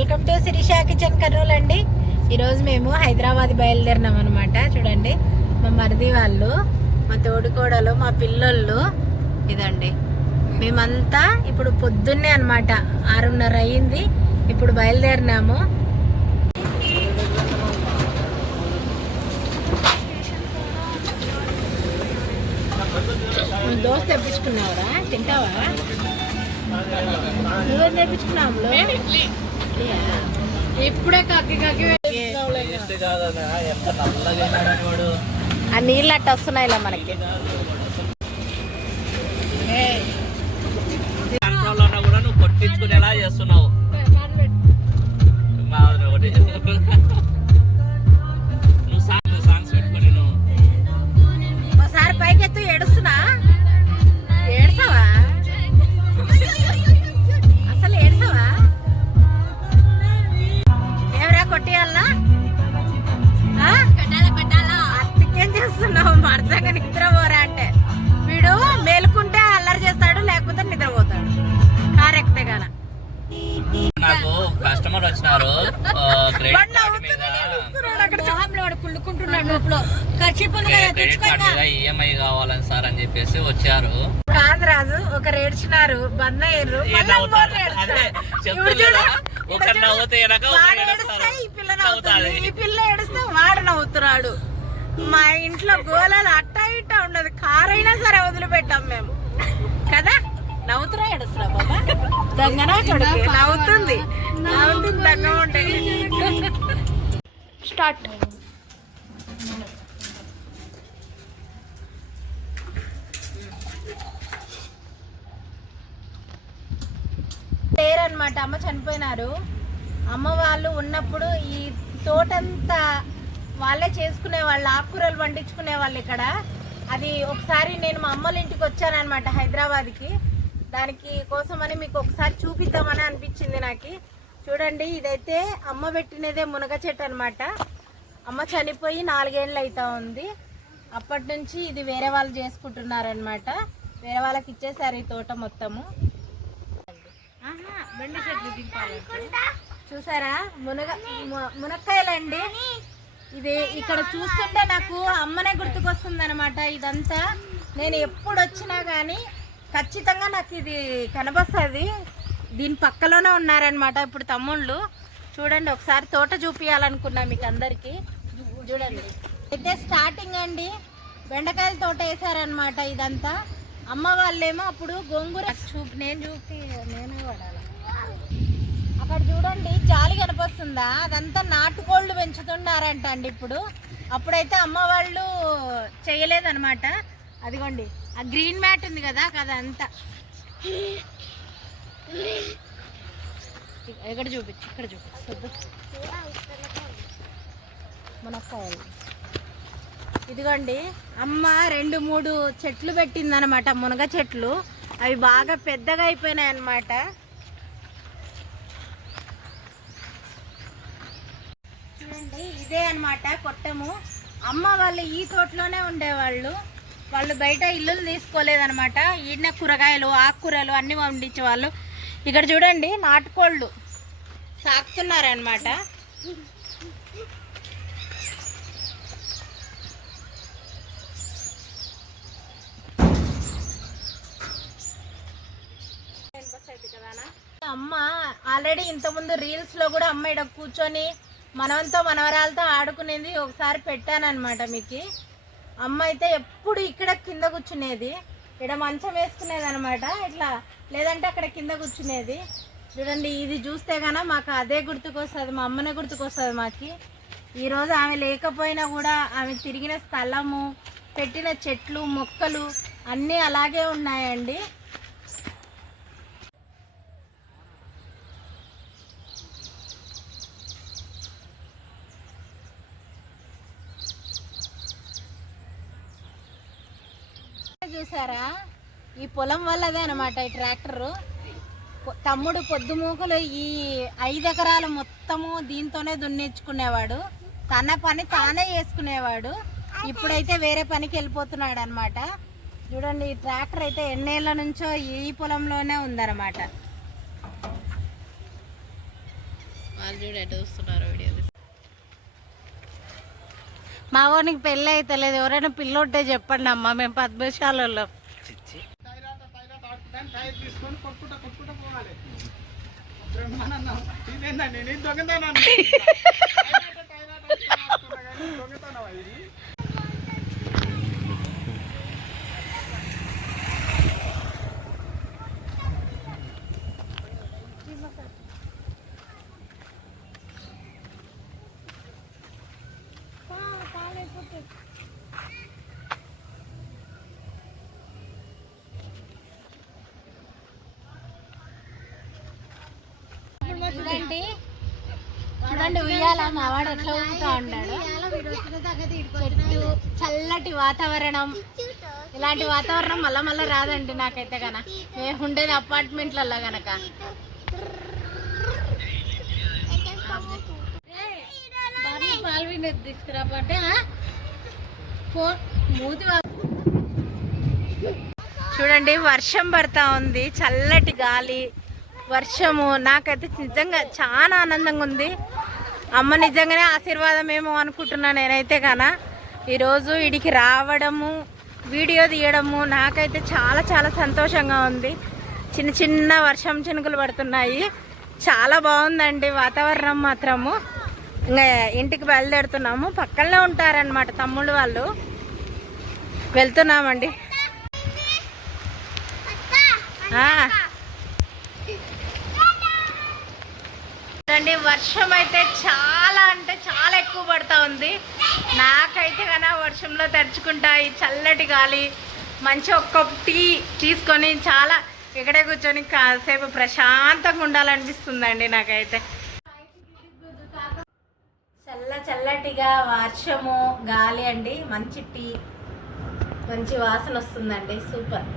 Welcome to Sirisha kitchen Kurnool అండి. ఈరోజు మేము హైదరాబాద్ బయలుదేరినాం అనమాట చూడండి మా మరిది వాళ్ళు మా తోడుకోడలు మా పిల్లోళ్ళు ఇదండి. మేమంతా ఇప్పుడు పొద్దున్నే అనమాట ఆరున్నర అయ్యింది. ఇప్పుడు బయలుదేరినాము. దోశ తెప్పించుకున్నావురా? తింటావా? నువ్వేం తెప్పించుకున్నావు ఇప్పుడే కక్కి కక్కి ఆ నీళ్ళు అట్ట వస్తున్నాయిలా మనకి ఈఎంఐ కావాలని సార్ అని చెప్పేసి వచ్చారు. కాదు రాజు ఒక ఏడ్చినారు బంద్ అయ్యారు ఈ పిల్ల ఏడిస్తే వాడు నవ్వుతున్నాడు. మా ఇంట్లో గోళాలు అట్ట ఇట్ట ఉండదు. కారైనా సరే వదిలిపెట్టాం మేము. కదా? నవ్వుతురా ఏడుస్తురా బాబా? దొంగనా నవ్వుతుంది. నవ్వుతుంది దొంగ ఉంటాయి స్టార్ట్. అనమాట అమ్మ చనిపోయినారు. అమ్మ వాళ్ళు ఉన్నప్పుడు ఈ తోటంతా వాళ్ళే చేసుకునే వాళ్ళు ఆకుకూరలు పండించుకునే వాళ్ళు ఇక్కడ. అది ఒకసారి నేను మా అమ్మల ఇంటికి వచ్చానమాట హైదరాబాద్కి. దానికి కోసమని మీకు ఒకసారి చూపిద్దామని అనిపించింది నాకు. చూడండి ఇదైతే అమ్మ పెట్టినదే మునగ చెట్టు అనమాట అమ్మ చనిపోయి నాలుగేళ్ళు అవుతా ఉంది. అప్పటి నుంచి ఇది వేరే వాళ్ళు చేసుకుంటున్నారనమాట వేరే వాళ్ళకి ఇచ్చేసారు ఈ తోట మొత్తము. చూసారా? మునగ మునక్కాయలండి. ఇది ఇక్కడ చూస్తుంటే నాకు అమ్మనే గుర్తుకొస్తుంది అనమాట ఇదంతా. నేను ఎప్పుడు వచ్చినా కానీ ఖచ్చితంగా నాకు ఇది కనబస్తుంది. దీని పక్కలోనే ఉన్నారనమాట ఇప్పుడు తమ్ముళ్ళు. చూడండి ఒకసారి తోట చూపించాలనుకున్నా మీకు అందరికి చూడండి. అయితే స్టార్టింగ్ అండి. బెండకాయల తోట వేసారనమాట ఇదంతా. అమ్మ వాళ్ళేమో అప్పుడు గోంగూర చూపి నేను చూపి నేను పడాలి. అక్కడ చూడండి జాలి కనిపిస్తుందా? అదంతా నాటుకోళ్ళు పెంచుతున్నారంట అండి ఇప్పుడు. అప్పుడైతే అమ్మ వాళ్ళు చేయలేదనమాట అదిగోండి ఆ గ్రీన్ మ్యాట్ ఉంది కదా అదంతా. ఇక్కడ చూపించు ఇక్కడ చూపించు. మునక్కాయలు ఇదిగోండి అమ్మ రెండు మూడు చెట్లు పెట్టిందనమాట మునగ చెట్లు. అవి బాగా పెద్దగా అయిపోయినాయి అన్నమాట చూడండి ఇదే అన్నమాట కొట్టము. అమ్మ వాళ్ళు ఈ తోటలోనే ఉండేవాళ్ళు. వాళ్ళు బయట ఇల్లులు తీసుకోలేదన్నమాట. ఈయన కూరగాయలు ఆకుకూరలు అన్నీ పండించేవాళ్ళు. ఇక్కడ చూడండి నాటుకోళ్ళు సాకుతున్నారనమాట అమ్మ ఆల్రెడీ ఇంతకుముందు రీల్స్లో కూడా అమ్మాయి కూర్చొని మనవంతో మనవరాలతో ఆడుకునేది ఒకసారి పెట్టానమాట మీకు. అమ్మ అయితే ఎప్పుడు ఇక్కడ కింద కూర్చునేది. ఇక్కడ మంచం వేసుకునేది అనమాట ఇట్లా లేదంటే అక్కడ కింద కూర్చునేది. చూడండి ఇది చూస్తే కనుక మాకు అదే గుర్తుకొస్తుంది మా అమ్మనే గుర్తుకొస్తుంది మాకు. ఈరోజు ఆమె లేకపోయినా కూడా ఆమె తిరిగిన స్థలము పెట్టిన చెట్లు మొక్కలు అన్నీ అలాగే ఉన్నాయండి. చూసారా? ఈ పొలం వల్లదే అనమాట ఈ ట్రాక్టరు. తమ్ముడు పొద్దుమూకులు ఈ ఐదు ఎకరాలు మొత్తము దీంతోనే దున్నించుకునేవాడు తన పని తానే చేసుకునేవాడు. ఇప్పుడైతే వేరే పనికి వెళ్ళిపోతున్నాడు అనమాట చూడండి ఈ ట్రాక్టర్ అయితే ఎన్నేళ్ళ నుంచో ఈ పొలంలోనే ఉందన్నమాట. వాళ్ళు చూడ చూస్తున్నారు వీడియో మా వానికి పెళ్ళి అయితే లేదు. ఎవరైనా పిల్లోంటే చెప్పండి అమ్మ మేము పద్మశాలలో. ఇదేందండి దొంగతనం ఒకటి చూడండి ఉయ్యాల మా వాడు ఎట్లా ఊగుతా ఉన్నాడు. చెట్టు చల్లటి వాతావరణం. ఇలాంటి వాతావరణం మళ్ళా మళ్ళా రాదండి నాకైతే గన. మేము ఉండేది అపార్ట్మెంట్లలో గనక. పాలు తీసుకురాబట్టే ఫోన్ మూతి చూడండి వర్షం పడతా ఉంది చల్లటి గాలి. వర్షము నాకైతే నిజంగా చాలా ఆనందంగా ఉంది. అమ్మ నిజంగానే ఆశీర్వాదం ఏమో అనుకుంటున్నా నేనైతే కాన ఈరోజు ఇడికి రావడము వీడియో తీయడము నాకైతే చాలా చాలా సంతోషంగా ఉంది. చిన్న చిన్న వర్షం చినుకులు పడుతున్నాయి. చాలా బాగుందండి వాతావరణం మాత్రము. ఇంకా ఇంటికి బయలుదేరుతున్నాము. పక్కనే ఉంటారనమాట తమ్ముళ్ళు వాళ్ళు. వెళ్తున్నామండి. అండి వర్షం అయితే చాలా అంటే చాలా ఎక్కువ పడుతూ ఉంది. నాకైతే కన్నా వర్షంలో తడుచుకుంటా చల్లటి గాలి మంచి ఒక్క టీ తీసుకొని చాలా ఇక్కడే కూర్చొని కాసేపు ప్రశాంతంగా ఉండాలనిపిస్తుందండి నాకైతే. చల్ల చల్లటిగా వర్షము గాలి అండి. మంచి టీ మంచి వాసన వస్తుందండి. సూపర్.